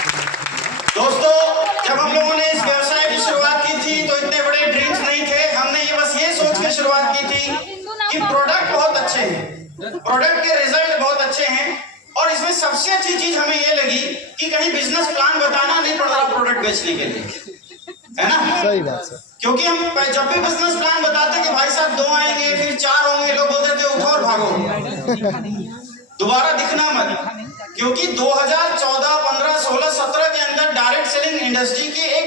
दोस्तों, जब हम लोगों ने इस व्यवसाय की शुरुआत की थी तो इतने बड़े ड्रीम्स नहीं थे। हमने ये सोच के शुरुआत की थी कि प्रोडक्ट बहुत अच्छे हैं, प्रोडक्ट के रिजल्ट बहुत अच्छे हैं, और इसमें सबसे अच्छी चीज हमें ये लगी कि कहीं बिजनेस प्लान बताना नहीं पड़ रहा प्रोडक्ट बेचने के लिए, है ना? सही बात है। क्योंकि हम जब भी बिजनेस प्लान बताते कि भाई साहब 2 आएंगे फिर 4 होंगे, लोग बोलते थे उठो और भागो, दोबारा दिखना मत। क्योंकि 2014, 15, 16, 17 के अंदर डायरेक्ट सेलिंग इंडस्ट्री की एक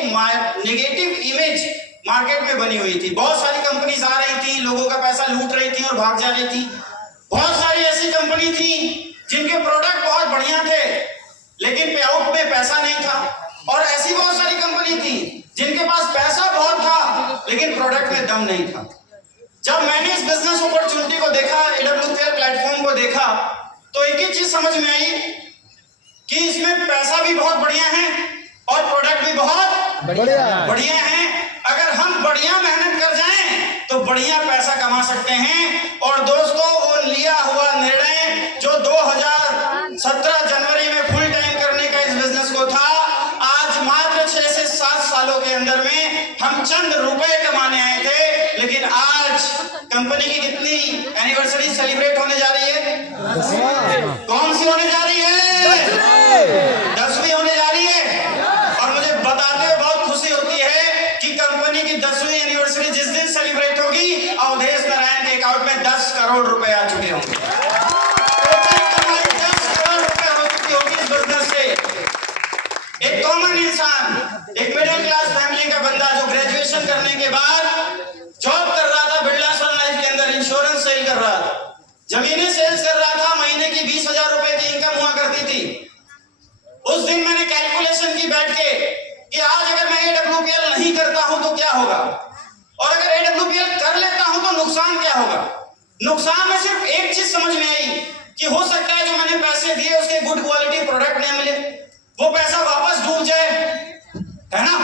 नेगेटिव इमेज मार्केट में बनी हुई थी। बहुत सारी कंपनीज आ रही थी, लोगों का पैसा लूट रही थी और भाग जा रही थी। बहुत सारी ऐसी कंपनी थी जिनके प्रोडक्ट बहुत बढ़िया थे लेकिन पेआउट में पैसा नहीं था, और ऐसी बहुत सारी कंपनी थी जिनके पास पैसा बहुत था लेकिन प्रोडक्ट में दम नहीं था। जब मैंने इस बिजनेस अपॉर्चुनिटी को देखा, AWPL प्लेटफॉर्म को देखा, तो एक ही चीज समझ में आई कि इसमें पैसा भी बहुत बढ़िया है और प्रोडक्ट भी बहुत बढ़िया है। अगर हम बढ़िया मेहनत कर जाएं तो बढ़िया पैसा कमा सकते हैं। और दोस्तों, वो लिया हुआ निर्णय जो 2017 जनवरी में फुल टाइम करने का इस बिजनेस को था, आज मात्र 6 से 7 सालों के अंदर में हम चंद रुपए कमाने आए थे। लेकिन आज कंपनी की कितनी एनिवर्सरी सेलिब्रेट होने जा रही है? कौन सी होने जा रही है? 10वीं होने जा रही है। और मुझे बताते हुए बहुत खुशी होती है कि कंपनी की 10वीं एनिवर्सरी जिस दिन सेलिब्रेट होगी, अवधेश नारायण के अकाउंट में 10 करोड़ रुपए आ चुके होंगे। टोटल कमाई 10 करोड़ रुपए हो चुकी होगी इस बिजनेस से। एक कॉमन इंसान, एक मिडिल क्लास फैमिली का बंदा जो ग्रेजुएशन करने के बाद जॉब कर रहा था बिरला सन लाइफ के अंदर, इंश्योरेंस सेल कर रहा था, जमीनें सेल्स कर रहा था, महीने की 20,000 रुपए की इनकम हुआ करती थी। उस दिन मैंने कैलकुलेशन की बैठ के कि आज अगर मैं AWPL नहीं करता हूं तो क्या होगा, और अगर AWPL कर लेता हूं तो नुकसान क्या होगा। नुकसान में सिर्फ एक चीज समझ में आई कि हो सकता है जो मैंने पैसे दिए उसके गुड क्वालिटी प्रोडक्ट नहीं मिले, वो पैसा वापस डूब जाए, है ना?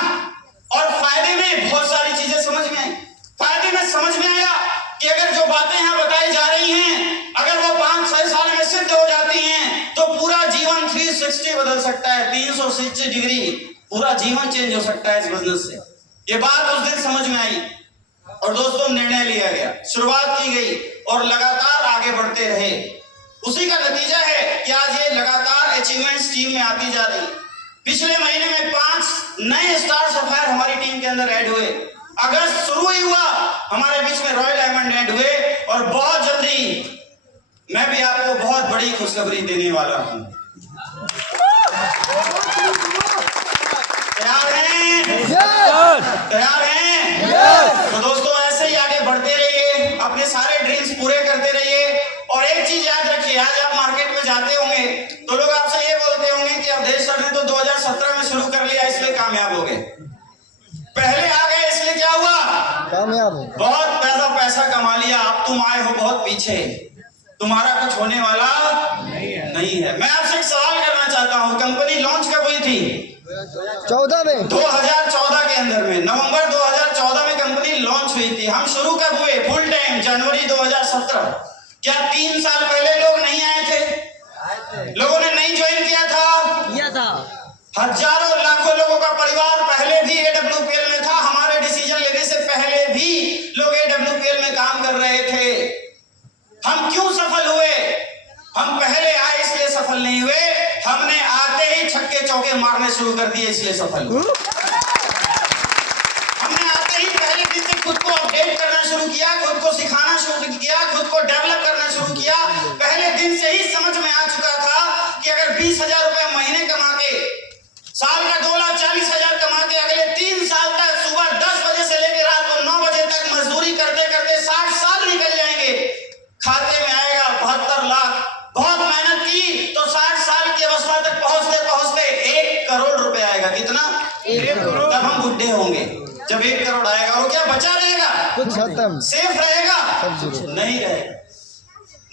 और फायदे में बहुत सारी चीजें समझ में आई। फायदे में समझ में आया कि अगर जो बातें यहां बताई जा रही हैं, अगर वो 5-6 साल में सिद्ध हो जाती हैं तो पूरा जीवन 360 बदल सकता है, 360 डिग्री पूरा जीवन चेंज हो सकता है इस बिजनेस से। ये बात उस दिन समझ में आई और दोस्तों निर्णय लिया गया, शुरुआत की गई और लगातार आगे बढ़ते रहे। उसी का नतीजा है कि आज ये लगातार अचीवमेंट्स टीम में आती जा रही। पिछले महीने में 5 नए स्टार सफायर हमारी टीम के अंदर ऐड हुए। अगस्त शुरू ही हुआ, हमारे बीच में रॉयल डायमंड ऐड हुए, और बहुत जल्दी मैं भी आपको बहुत बड़ी खुशखबरी देने वाला हूं। तैयार हैं? तैयार हैं? तो दोस्तों, ऐसे ही आगे बढ़ते रहिए, अपने सारे ड्रीम्स पूरे करते रहिए। और एक चीज याद रखिए, आज आप मार्केट में जाते होंगे तो लोग आपसे ये बोलते होंगे कि अवधेश सर ने तो 2017 में शुरू कर लिया इसलिए कामयाब हो गए। पहले आ गए इसलिए क्या हुआ? कामयाब हो, बहुत पैसा कमा लिया। अब तुम आए हो बहुत पीछे, तुम्हारा कुछ होने वाला नहीं है। मैं आपसे एक सवाल करना चाहता हूं, कंपनी लॉन्च कब हुई थी? 14 में, 2014 के अंदर में, नवंबर 2014 में कंपनी लॉन्च हुई थी। हम शुरू कब हुए फुल टाइम? जनवरी 2017। क्या 3 साल पहले लोग नहीं आए थे? लोगों ने नहीं ज्वाइन किया था? हजारों लाखों लोगों का परिवार पहले भी AWPL में था। हमारे डिसीजन लेने से पहले भी लोग AWPL में काम कर रहे थे। हम क्यों सफल हुए? हम पहले आए इसलिए सफल नहीं हुए, हमने आते ही छक्के चौके मारने शुरू कर दिए इसलिए सफल हुए। हमने आते ही पहले दिन से खुद को अपडेट करना शुरू किया, खुद को सिखाना शुरू किया, खुद को डेवलप करना शुरू किया। पहले दिन से ही समझ में आ चुका था कि अगर 20,000 रुपए महीने कमा के, साल का 2,40,000 कमा के अगले 3 साल तक सुबह 10 बजे से लेकर रात को 9 बजे तक मजदूरी करते करते 60 साल निकल जाएंगे, खाते में आएगा 72 लाख। बहुत मेहनत की तो 60 साल की अवस्था तक पहुंचते पहुंचते 1 करोड़ रुपए आएगा। कितना? 1 करोड़। तब हम बुढ़े होंगे। जब 1 करोड़ आएगा वो क्या बचा रहेगा? कुछ खत्म, सेफ रहेगा? नहीं रहेगा,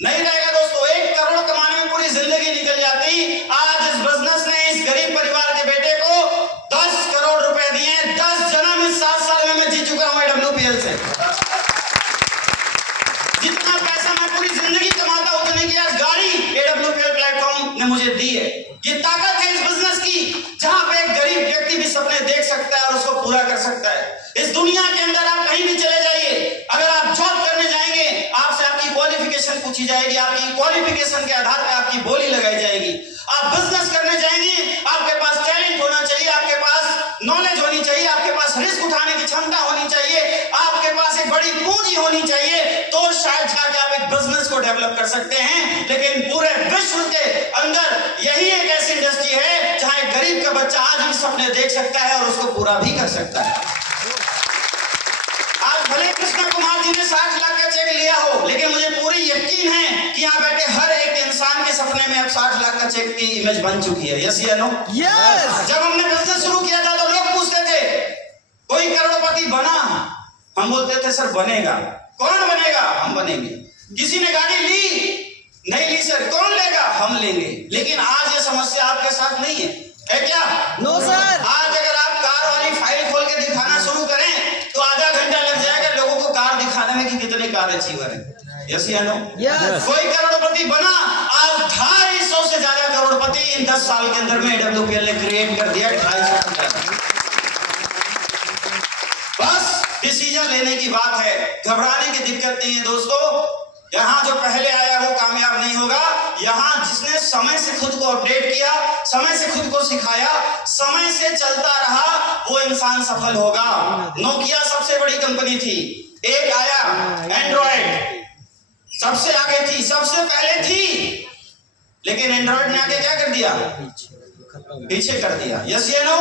नहीं रहेगा। दोस्तों, 1 करोड़ कमाने में पूरी जिंदगी निकल जाती। आज इस बिजनेस ने इस गरीब परिवार के बेटे को 10 करोड़ रुपए दिए। 10 जन्म इस 7 साल में मैं जी चुका हूं AWPL से। जितना पैसा मैं पूरी जिंदगी कमाता उतने की आज गाड़ी AWPL प्लेटफॉर्म ने मुझे दी है। ये ताकत है इस बिजनेस की। जहां पे एक गरीब व्यक्ति भी सपने देख सकता है और उसको पूरा कर सकता है। इस दुनिया के अंदर आप कहीं भी चले जाइए, अगर आप जॉब करने जाएंगे आपसे आपकी क्वालिफिकेशन पूछी जाएगी, आपकी क्वालिफिकेशन के आधार पर आपकी बोली लगाई जाएगी। आप बिजनेस करने जाएंगे, आपके पास टैलेंट होना चाहिए, आपके पास नॉलेज होनी चाहिए, आपके पास रिस्क उठाने की क्षमता होनी चाहिए, आपके पास एक बड़ी पूंजी होनी चाहिए, तो शायद जाके आप एक बिजनेस को डेवलप कर सकते हैं। लेकिन पूरे विश्व के अंदर यही एक ऐसी इंडस्ट्री है जहां एक गरीब का बच्चा आज भी सपने देख सकता है और उसको पूरा भी कर सकता है। आज भले कृष्ण कुमार जी ने 60 लाख का चेक लिया हो, लेकिन मुझे पूरी यकीन है कि यहाँ बैठे हर एक इंसान के सपने में अब 60 लाख का चेक की इमेज बन चुकी है। यस या नो? यस। जब हमने बिजनेस शुरू किया था तो लोग पूछते थे कोई करोड़पति बना? हम बोलते थे सर बनेगा। कौन बनेगा? हम बनेंगे। किसी ने गाड़ी ली? नहीं ली सर। कौन लेगा? हम लेंगे। लेकिन आज ये समस्या आपके साथ नहीं है क्या? No sir. आज अगर आप कार वाली फाइल खोल के दिखाना शुरू करें तो आधा घंटा लग जाएगा लोगों को कार दिखाने में कि कितने कार अचीवर है। यस या नो? यस। कोई करोड़पति बना? आज 250 से ज्यादा करोड़पति इन 10 साल के अंदर में AWPL ने क्रिएट कर दिया। 250 से ज्यादा। बस डिसीजन लेने की बात है, घबराने की दिक्कत नहीं है दोस्तों। यहाँ जो पहले आया वो कामयाब नहीं होगा। यहाँ जिसने समय से खुद को अपडेट किया, समय से खुद को सिखाया, समय से चलता रहा, वो इंसान सफल होगा। नोकिया सबसे बड़ी कंपनी थी, एक आया एंड्रॉइड, सबसे आगे थी, सबसे पहले थी, लेकिन एंड्रॉइड ने आगे क्या कर दिया? पीछे कर दिया। यस या नो?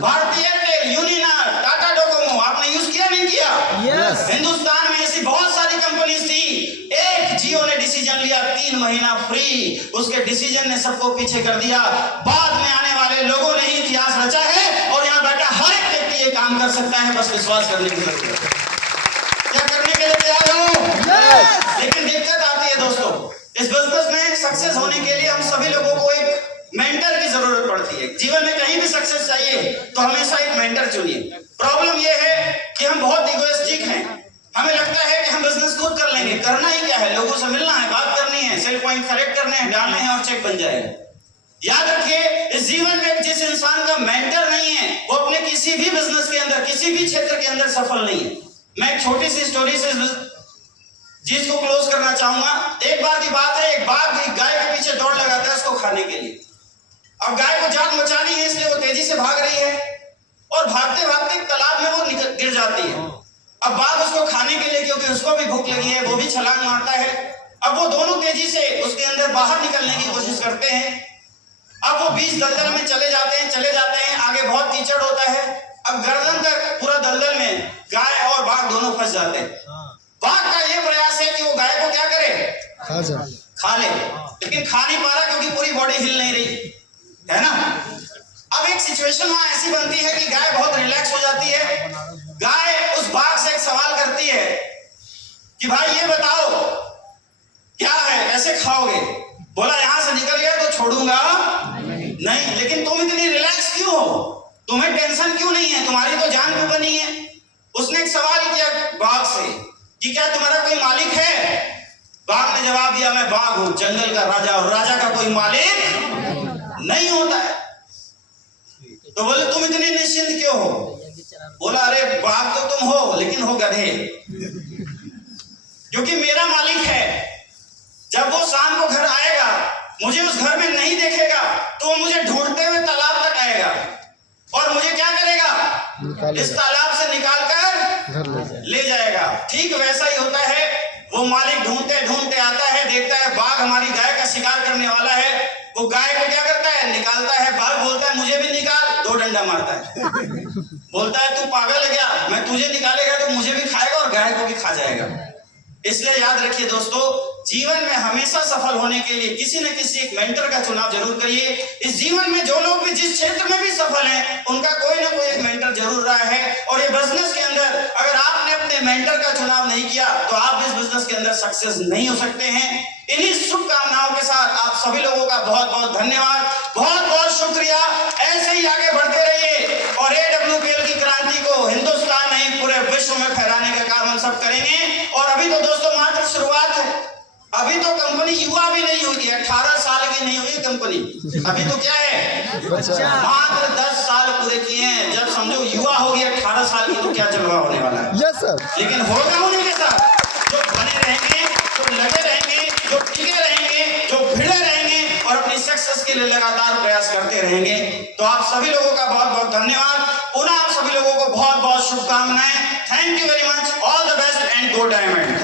भारतीय एयरटेल, यूनिनार, टाटा डोकोमो आपने यूज किया नहीं किया? यस। हिंदुस्तान में ऐसी बहुत सारी कंपनीज थी, एक जियो ने डिसीजन लिया 3 महीना फ्री, उसके डिसीजन ने सबको पीछे कर दिया। बाद में आने वाले लोगों ने ही इतिहास रचा है और यहाँ बैठा हर एक व्यक्ति ये काम कर सकता है, बस विश्वास करने की जरूरत है। क्या करने के लिए तैयार हो? लेकिन दिक्कत आती है दोस्तों, इस बिजनेस में सक्सेस होने के लिए हम सभी लोगों को एक मेंटर की जरूरत पड़ती है। जीवन में कहीं भी सक्सेस चाहिए तो हमेशा एक मेंटर चुनिए। प्रॉब्लम यह है कि हम बहुत इगोइस्टिक हैं। हमें लगता है कि हम बिजनेस खुद कर लेंगे। करना ही क्या है? लोगों से मिलना है, बात करनी है, सेल पॉइंट करेक्ट करने हैं, डालने हैं और चेक बन जाएगा। याद रखिए, इस जीवन में जिस इंसान का मेंटर नहीं है वो अपने किसी भी बिजनेस के अंदर, किसी भी क्षेत्र के अंदर सफल नहीं है। मैं एक छोटी सी स्टोरी से चीज को क्लोज करना चाहूंगा। एक बार की बात है, एक बाघ एक गाय के पीछे दौड़ लगाता है उसको खाने के लिए। अब गाय को जान बचानी है इसलिए वो तेजी से भाग रही है और भागते भागते तालाब में वो गिर जाती है। अब बाघ उसको खाने के लिए, क्योंकि उसको भी भूख लगी है, वो भी छलांग मारता है। अब वो दोनों तेजी से उसके अंदर बाहर निकलने की कोशिश करते हैं। अब वो बीच दलदल में चले जाते हैं, आगे बहुत कीचड़ होता है। अब गर्दन तक पूरा दलदल में गाय और बाघ दोनों फंस जाते हैं। बाघ का ये प्रयास है कि वो गाय को क्या करे? खा ले, लेकिन खा नहीं पा रहा क्योंकि पूरी बॉडी हिल नहीं रही है ना। अब एक सिचुएशन वहां ऐसी बनती है कि गाय बहुत रिलैक्स हो जाती है। गाय उस बाघ से एक सवाल करती है कि भाई ये बताओ क्या है, कैसे खाओगे? बोला यहां से निकल गया तो छोड़ूंगा नहीं। लेकिन तुम इतनी रिलैक्स क्यों हो? तुम्हें टेंशन क्यों नहीं है? तुम्हारी तो जान क्यों बनी है? उसने एक सवाल किया बाघ से कि क्या तुम्हारा कोई मालिक है? बाघ ने जवाब दिया मैं बाघ हूं, जंगल का राजा, और राजा का कोई मालिक नहीं होता है। तो बोले तुम इतने निश्चिंत क्यों हो? बोला अरे बाघ तो तुम हो लेकिन हो गधे, क्योंकि मेरा मालिक है। जब वो शाम को घर आएगा, मुझे उस घर में नहीं देखेगा तो वो मुझे ढूंढते हुए तालाब तक आएगा और मुझे क्या करेगा? इस तालाब से निकालकर ले जाएगा। ठीक वैसा ही होता है, वो मालिक ढूंढते ढूंढते आता है, देखता है बाघ हमारी गाय का शिकार करने वाला है। वो गाय को क्या करता है? निकालता है। बाघ बोलता है मुझे भी निकाल, 2 डंडा मारता है। बोलता है तू पागल है क्या? मैं तुझे निकालेगा तो मुझे भी खाएगा और गाय को भी खा जाएगा। इसलिए याद रखिए दोस्तों, जीवन में हमेशा सफल होने के लिए किसी न किसी एक मेंटर का चुनाव जरूर करिए। इस जीवन में जो लोग भी जिस क्षेत्र में भी सफल हैं, उनका कोई ना कोई एक मेंटर जरूर रहा है। और ये बिजनेस के अंदर अगर आपने अपने मेंटर का चुनाव नहीं किया तो आप इस बिजनेस के अंदर सक्सेस नहीं हो सकते हैं। इन्हीं शुभकामनाओं के साथ आप सभी लोगों का बहुत बहुत धन्यवाद, बहुत बहुत शुक्रिया। ऐसे ही आगे बढ़ते रहिए और AWPL की क्रांति को हिंदुस्तान नहीं पूरे विश्व में फैलाने का काम हम सब करेंगे। और अभी तो दोस्तों मात्र शुरुआत है। अभी तो कंपनी युवा भी नहीं हुई है, 18 साल की नहीं हुई कंपनी। अभी तो क्या है, मात्र 10 साल पूरे किए हैं। जब समझो युवा हो गया 18 साल की, तो क्या जलवा होने वाला है। Yes sir. लेकिन होगा उन्हीं के साथ जो बने रहेंगे, जो लगे रहेंगे, जो टिके रहेंगे, जो भिड़े रहेंगे और अपनी सक्सेस के लिए लगातार प्रयास करते रहेंगे। तो आप सभी लोगों का बहुत बहुत धन्यवाद। पुनः आप सभी लोगों को बहुत बहुत शुभकामनाएं। Thank you very much. All the best and go diamond.